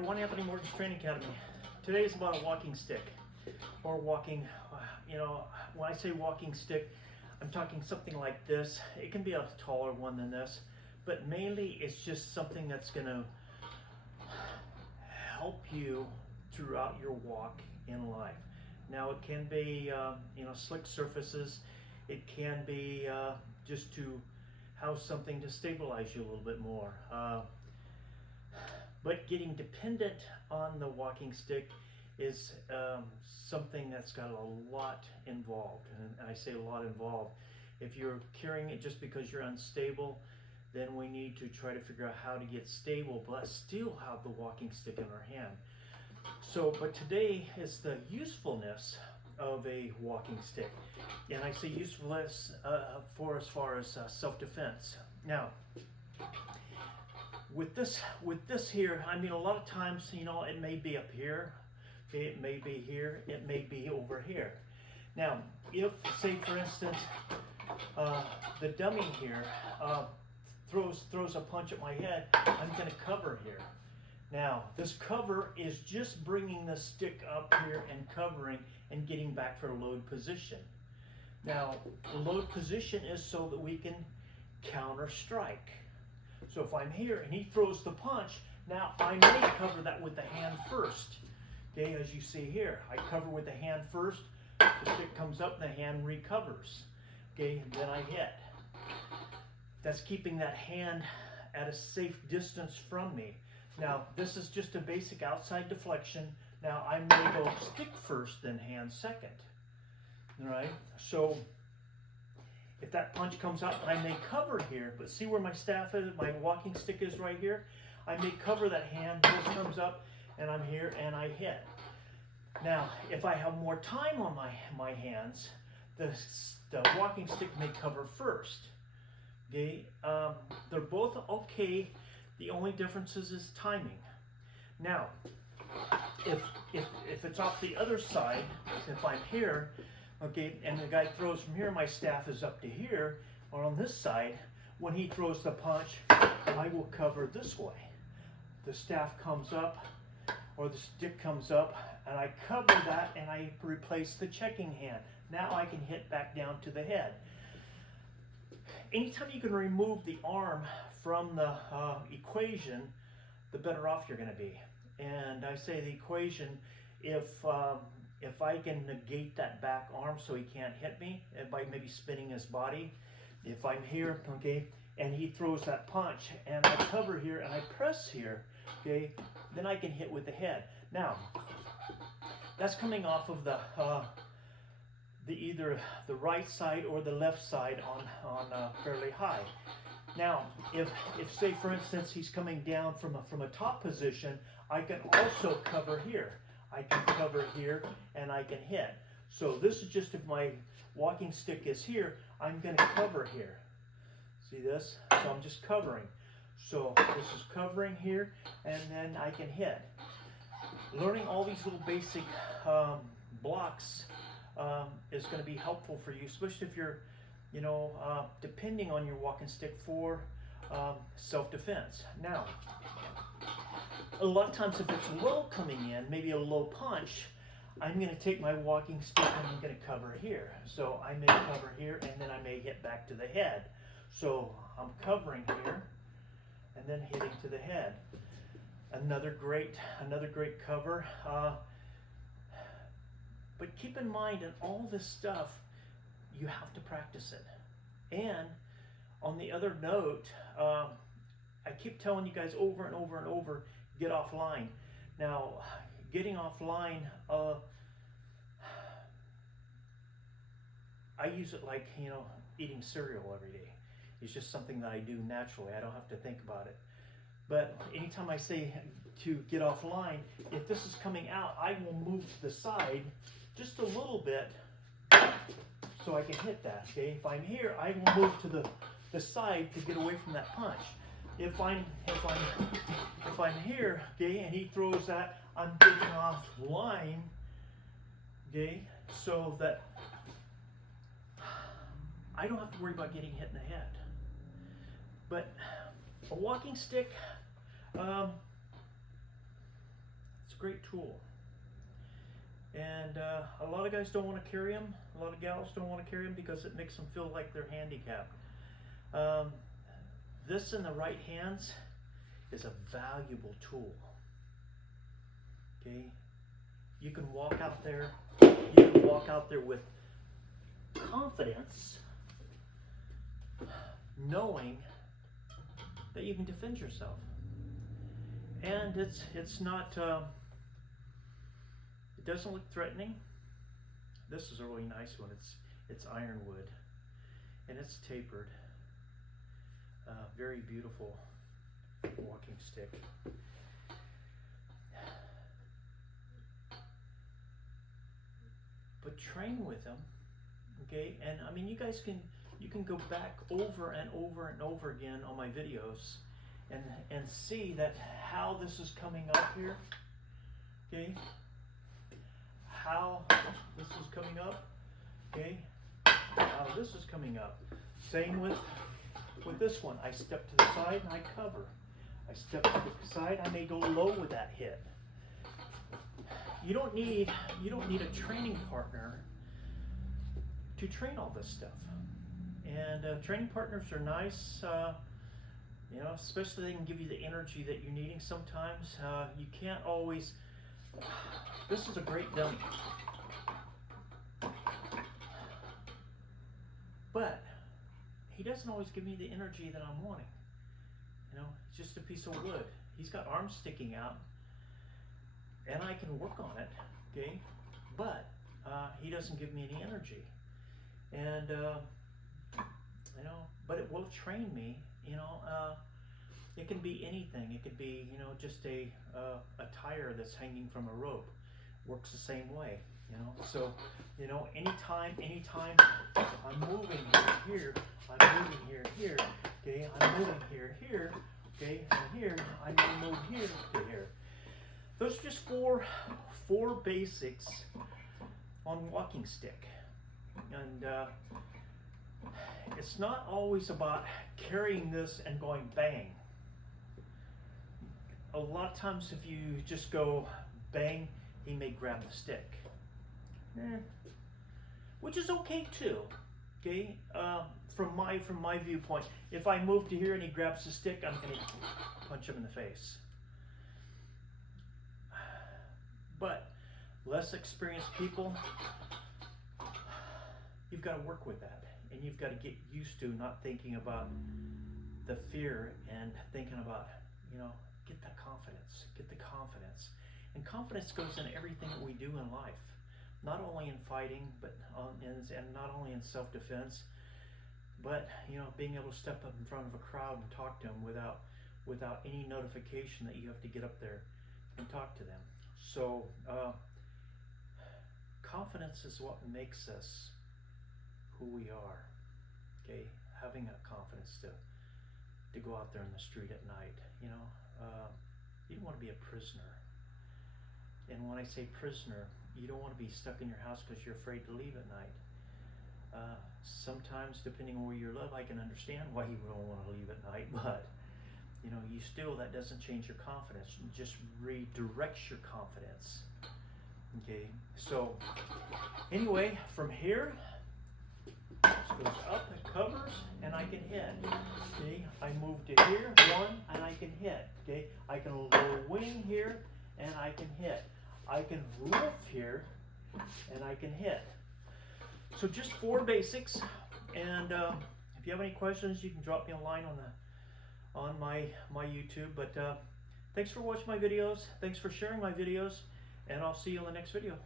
everyone, Anthony Morgan's Training Academy. Today is about a walking stick, or walking, when I say walking stick, I'm talking something like this. It can be a taller one than this, but mainly it's just something that's going to help you throughout your walk in life. Now it can be, slick surfaces. It can be just to house something to stabilize you a little bit more. But getting dependent on the walking stick is something that's got a lot involved, and I say a lot involved. If you're carrying it just because you're unstable, then we need to try to figure out how to get stable but still have the walking stick in our hand. But today is the usefulness of a walking stick, and I say usefulness for as far as self-defense. Now, with this here, I mean, a lot of times, it may be up here, okay, it may be here, it may be over here. Now, if, say for instance, the dummy here throws a punch at my head, I'm going to cover here. Now, this cover is just bringing the stick up here and covering and getting back for a load position. Now, the load position is so that we can counter strike. So if I'm here and he throws the punch, now I may cover that with the hand first. Okay, as you see here, I cover with the hand first, the stick comes up, the hand recovers. Okay, and then I hit. That's keeping that hand at a safe distance from me. Now, this is just a basic outside deflection. Now, I may go stick first, then hand second. All right, so if that punch comes up, I may cover here, but see where my staff is, my walking stick is right here? I may cover that hand, this comes up, and I'm here, and I hit. Now, if I have more time on my hands, the walking stick may cover first. Okay, they're both okay. The only difference is timing. Now, if it's off the other side, if I'm here, okay, and the guy throws from here, my staff is up to here, or on this side, when he throws the punch, I will cover this way. The staff comes up, or the stick comes up, and I cover that, and I replace the checking hand. Now I can hit back down to the head. Anytime you can remove the arm from the equation, the better off you're going to be. And I say the equation, if I can negate that back arm so he can't hit me by maybe spinning his body, if I'm here, okay, and he throws that punch and I cover here and I press here, okay, then I can hit with the head. Now, that's coming off of the either the right side or the left side on fairly high. Now, if say for instance he's coming down from a top position, I can also cover here. I can cover here and I can hit. So this is just if my walking stick is here, I'm going to cover here. See this? So I'm just covering. So this is covering here, and then I can hit. Learning all these little basic blocks is going to be helpful for you, especially if you're, depending on your walking stick for self-defense. Now, a lot of times if it's low coming in, maybe a low punch, I'm going to take my walking stick and I'm going to cover here. So I may cover here and then I may hit back to the head. So I'm covering here and then hitting to the head. Another great cover. But keep in mind, in all this stuff, you have to practice it. And on the other note, I keep telling you guys over and over and over, get offline. Now, getting offline, I use it like, eating cereal every day. It's just something that I do naturally. I don't have to think about it. But anytime I say to get offline, if this is coming out, I will move to the side just a little bit so I can hit that. Okay, if I'm here, I will move to the side to get away from that punch. If I'm here, okay, and he throws that, I'm getting offline, okay, so that I don't have to worry about getting hit in the head. But a walking stick, great tool. And a lot of guys don't want to carry them. A lot of gals don't want to carry them because it makes them feel like they're handicapped. This in the right hands is a valuable tool. Okay, you can walk out there. You can walk out there with confidence, knowing that you can defend yourself. And it's not. It doesn't look threatening. This is a really nice one. It's ironwood, and it's tapered. Very beautiful walking stick. But train with them, okay? And I mean, you can go back over and over and over again on my videos, and see that how this is coming up here, okay? How this is coming up, okay? How this is coming up. Same with this one. I step to the side and I cover. I step to the side. I may go low with that hit. You don't need a training partner to train all this stuff. And training partners are nice. You know, especially they can give you the energy that you're needing. Sometimes you can't always. This is a great dummy, but he doesn't always give me the energy that I'm wanting. You know, it's just a piece of wood. He's got arms sticking out, and I can work on it, okay? But he doesn't give me any energy, and you know, but it will train me. You know, it can be anything. It could be, you know, just a tire that's hanging from a rope. Works the same way, you know. So, you know, anytime I'm moving here, I'm moving here, okay. I'm moving here, okay, and here I may move here to here. Those are just four basics on walking stick, and it's not always about carrying this and going bang. A lot of times, if you just go bang, he may grab the stick, which is okay too. Okay, from my viewpoint, if I move to here and he grabs the stick, I'm going to punch him in the face. But less experienced people, you've got to work with that, and you've got to get used to not thinking about the fear and thinking about, you know, get that confidence, get the confidence. And confidence goes in everything that we do in life, not only in fighting, but and not only in self-defense, but, you know, being able to step up in front of a crowd and talk to them without any notification that you have to get up there and talk to them. So confidence is what makes us who we are. Okay, having that confidence to go out there in the street at night. You know, you don't want to be a prisoner. And when I say prisoner, you don't want to be stuck in your house because you're afraid to leave at night. Sometimes, depending on where you live, I can understand why you don't want to leave at night, but you know, that doesn't change your confidence. It just redirects your confidence. Okay, so anyway, from here, this goes up, it covers, and I can hit. Okay, I move to here, one, and I can hit. Okay, I can lower wing here, and I can hit. I can lift here, and I can hit. So just 4 basics, and if you have any questions, you can drop me a line on my YouTube. But thanks for watching my videos. Thanks for sharing my videos, and I'll see you in the next video.